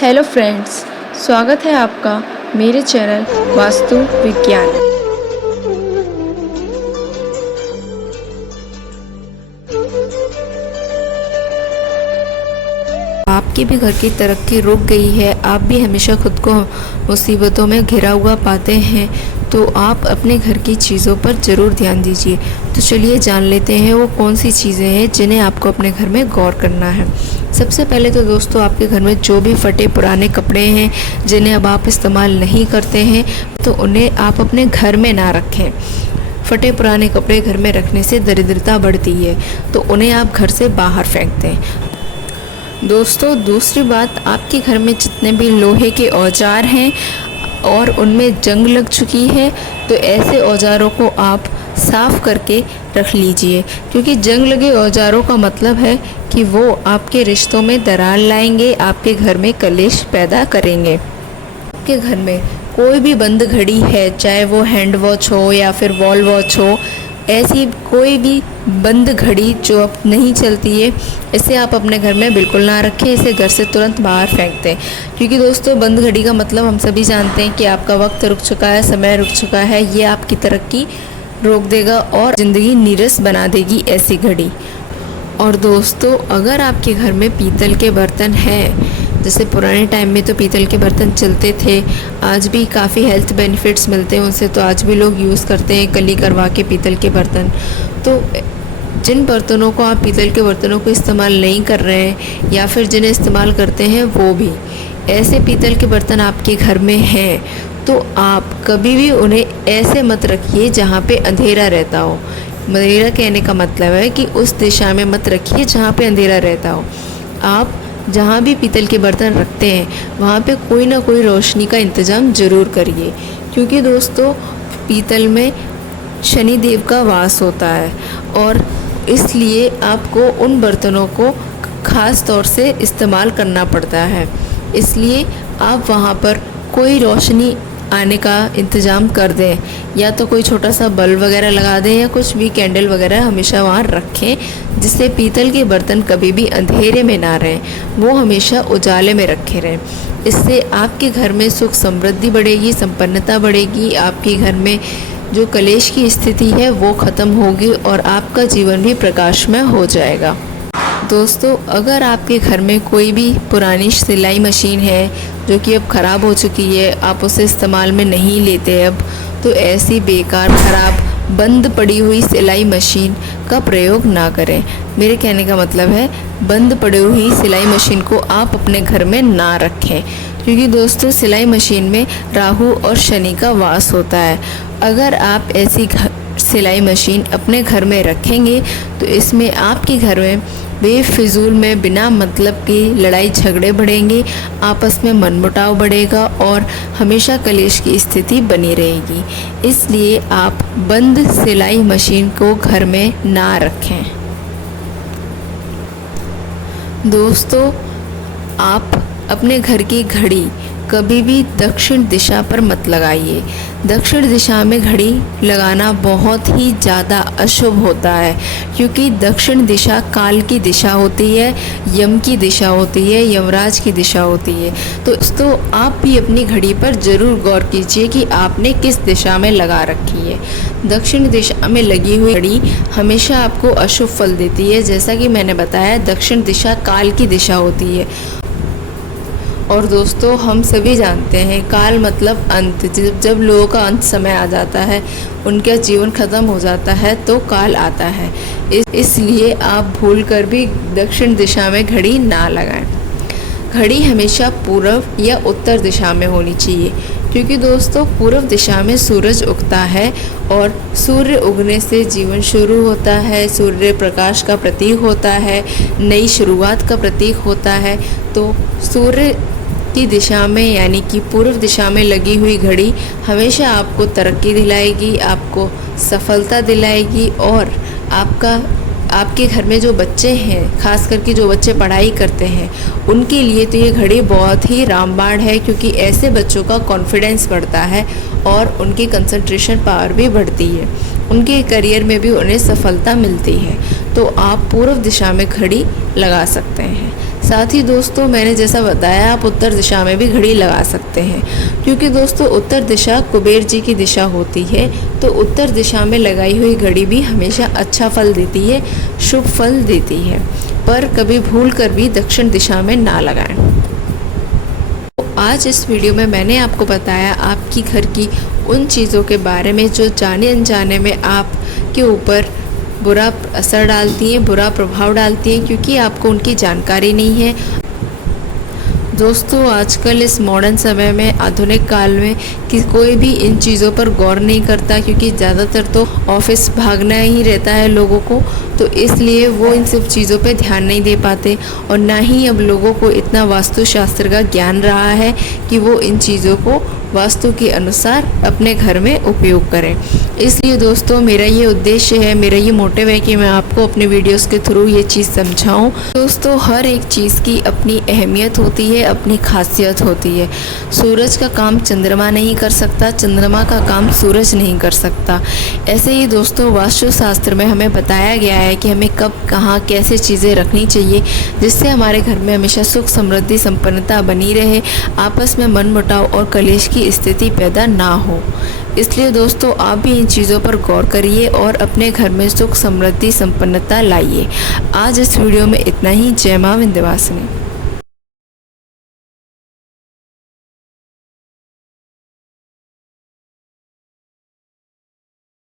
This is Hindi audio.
हेलो फ्रेंड्स, स्वागत है आपका मेरे चैनल वास्तु विज्ञान। आपकी भी घर की तरक्की रुक गई है, आप भी हमेशा खुद को मुसीबतों में घिरा हुआ पाते हैं, तो आप अपने घर की चीज़ों पर ज़रूर ध्यान दीजिए। तो चलिए जान लेते हैं वो कौन सी चीज़ें हैं जिन्हें आपको अपने घर में गौर करना है। सबसे पहले तो दोस्तों, आपके घर में जो भी फटे पुराने कपड़े हैं जिन्हें अब आप इस्तेमाल नहीं करते हैं, तो उन्हें आप अपने घर में ना रखें। फटे पुराने कपड़े घर में रखने से दरिद्रता बढ़ती है, तो उन्हें आप घर से बाहर फेंक दें। दोस्तों, दूसरी बात, आपके घर में जितने भी लोहे के औजार हैं और उनमें जंग लग चुकी है, तो ऐसे औजारों को आप साफ़ करके रख लीजिए, क्योंकि जंग लगे औजारों का मतलब है कि वो आपके रिश्तों में दरार लाएंगे, आपके घर में कलेश पैदा करेंगे। आपके घर में कोई भी बंद घड़ी है, चाहे वो हैंड वॉच हो या फिर वॉल वॉच हो, ऐसी कोई भी बंद घड़ी जो अब नहीं चलती है, इसे आप अपने घर में बिल्कुल ना रखें, इसे घर से तुरंत बाहर फेंक दें। क्योंकि दोस्तों, बंद घड़ी का मतलब हम सभी जानते हैं कि आपका वक्त रुक चुका है, समय रुक चुका है, ये आपकी तरक्की रोक देगा और ज़िंदगी नीरस बना देगी ऐसी घड़ी। और दोस्तों, अगर आपके घर में पीतल के बर्तन हैं, जैसे पुराने टाइम में तो पीतल के बर्तन चलते थे, आज भी काफ़ी हेल्थ बेनिफिट्स मिलते हैं उनसे, तो आज भी लोग यूज़ करते हैं कली करवा के पीतल के बर्तन। तो जिन बर्तनों को आप पीतल के बर्तनों को इस्तेमाल नहीं कर रहे हैं या फिर जिन्हें इस्तेमाल करते हैं, वो भी ऐसे पीतल के बर्तन आपके घर में हैं, तो आप कभी भी उन्हें ऐसे मत रखिए जहाँ पे अंधेरा रहता हो। अंधेरा कहने का मतलब है कि उस दिशा में मत रखिए जहाँ पे अंधेरा रहता हो। आप जहाँ भी पीतल के बर्तन रखते हैं, वहाँ पे कोई ना कोई रोशनी का इंतज़ाम ज़रूर करिए, क्योंकि दोस्तों, पीतल में शनिदेव का वास होता है और इसलिए आपको उन बर्तनों को ख़ास तौर से इस्तेमाल करना पड़ता है। इसलिए आप वहाँ पर कोई रोशनी आने का इंतज़ाम कर दें, या तो कोई छोटा सा बल्ब वगैरह लगा दें या कुछ भी कैंडल वगैरह हमेशा वहाँ रखें, जिससे पीतल के बर्तन कभी भी अंधेरे में ना रहें, वो हमेशा उजाले में रखे रहें। इससे आपके घर में सुख समृद्धि बढ़ेगी, संपन्नता बढ़ेगी, आपके घर में जो कलेश की स्थिति है वो ख़त्म होगी और आपका जीवन भी प्रकाशमय हो जाएगा। दोस्तों, अगर आपके घर में कोई भी पुरानी सिलाई मशीन है जो कि अब ख़राब हो चुकी है, आप उसे इस्तेमाल में नहीं लेते अब, तो ऐसी बेकार, ख़राब, बंद पड़ी हुई सिलाई मशीन का प्रयोग ना करें। मेरे कहने का मतलब है, बंद पड़ी हुई सिलाई मशीन को आप अपने घर में ना रखें, क्योंकि दोस्तों, सिलाई मशीन में राहु और शनि का वास होता है। अगर आप ऐसी सिलाई मशीन अपने घर में रखेंगे, तो इसमें आपके घर में बेफिजूल में बिना मतलब की लड़ाई झगड़े बढ़ेंगे, आपस में मनमुटाव बढ़ेगा और हमेशा कलेश की स्थिति बनी रहेगी। इसलिए आप बंद सिलाई मशीन को घर में ना रखें। दोस्तों, आप अपने घर की घड़ी कभी भी दक्षिण दिशा पर मत लगाइए। दक्षिण दिशा में घड़ी लगाना बहुत ही ज़्यादा अशुभ होता है, क्योंकि दक्षिण दिशा काल की दिशा होती है, यम की दिशा होती है, यमराज की दिशा होती है। तो दोस्तों, आप भी अपनी घड़ी पर ज़रूर गौर कीजिए कि आपने किस दिशा में लगा रखी है। दक्षिण दिशा में लगी हुई घड़ी हमेशा आपको अशुभ फल देती है। जैसा कि मैंने बताया, दक्षिण दिशा काल की दिशा होती है। और दोस्तों, हम सभी जानते हैं, काल मतलब अंत। जब लोगों का अंत समय आ जाता है, उनका जीवन ख़त्म हो जाता है, तो काल आता है। इसलिए आप भूल कर भी दक्षिण दिशा में घड़ी ना लगाएं। घड़ी हमेशा पूर्व या उत्तर दिशा में होनी चाहिए, क्योंकि दोस्तों, पूर्व दिशा में सूरज उगता है और सूर्य उगने से जीवन शुरू होता है, सूर्य प्रकाश का प्रतीक होता है, नई शुरुआत का प्रतीक होता है। तो सूर्य की दिशा में, यानी कि पूर्व दिशा में लगी हुई घड़ी हमेशा आपको तरक्की दिलाएगी, आपको सफलता दिलाएगी। और आपके घर में जो बच्चे हैं, खास करके जो बच्चे पढ़ाई करते हैं, उनके लिए तो ये घड़ी बहुत ही रामबाण है, क्योंकि ऐसे बच्चों का कॉन्फिडेंस बढ़ता है और उनकी कंसंट्रेशन पावर भी बढ़ती है, उनके करियर में भी उन्हें सफलता मिलती है। तो आप पूर्व दिशा में घड़ी लगा सकते हैं। साथ ही दोस्तों मैंने जैसा बताया आप उत्तर दिशा में भी घड़ी लगा सकते हैं, क्योंकि दोस्तों उत्तर दिशा कुबेर जी की दिशा होती है। तो उत्तर दिशा में लगाई हुई घड़ी भी हमेशा अच्छा फल देती है, शुभ फल देती है, पर कभी भूल कर भी दक्षिण दिशा में ना लगाएं। आज इस वीडियो में मैंने आपको बताया आपकी घर की उन चीज़ों के बारे में जो जाने अनजाने में आपके ऊपर बुरा असर डालती हैं, बुरा प्रभाव डालती हैं, क्योंकि आपको उनकी जानकारी नहीं है। दोस्तों आजकल इस मॉडर्न समय में, आधुनिक काल में कि कोई भी इन चीज़ों पर गौर नहीं करता, क्योंकि ज़्यादातर तो ऑफिस भागना ही रहता है लोगों को, तो इसलिए वो इन सब चीज़ों पे ध्यान नहीं दे पाते। और ना ही अब लोगों को इतना वास्तुशास्त्र का ज्ञान रहा है कि वो इन चीज़ों को वास्तु के अनुसार अपने घर में उपयोग करें। इसलिए दोस्तों मेरा ये उद्देश्य है, मेरा ये मोटिव है कि मैं आपको अपने वीडियोस के थ्रू ये चीज़ समझाऊं। दोस्तों हर एक चीज़ की अपनी अहमियत होती है, अपनी खासियत होती है। सूरज का काम चंद्रमा नहीं कर सकता, चंद्रमा का काम सूरज नहीं कर सकता। ऐसे ही दोस्तों वास्तुशास्त्र में हमें बताया गया है कि हमें कब कहाँ कैसे चीज़ें रखनी चाहिए, जिससे हमारे घर में हमेशा सुख समृद्धि संपन्नता बनी रहे, आपस में मनमुटाव और कलेश की स्थिति पैदा ना हो। इसलिए दोस्तों आप भी इन चीज़ों पर गौर करिए और अपने घर में सुख समृद्धि संपन्नता लाइए। आज इस वीडियो में इतना ही। जय मां विंध्यवासिनी।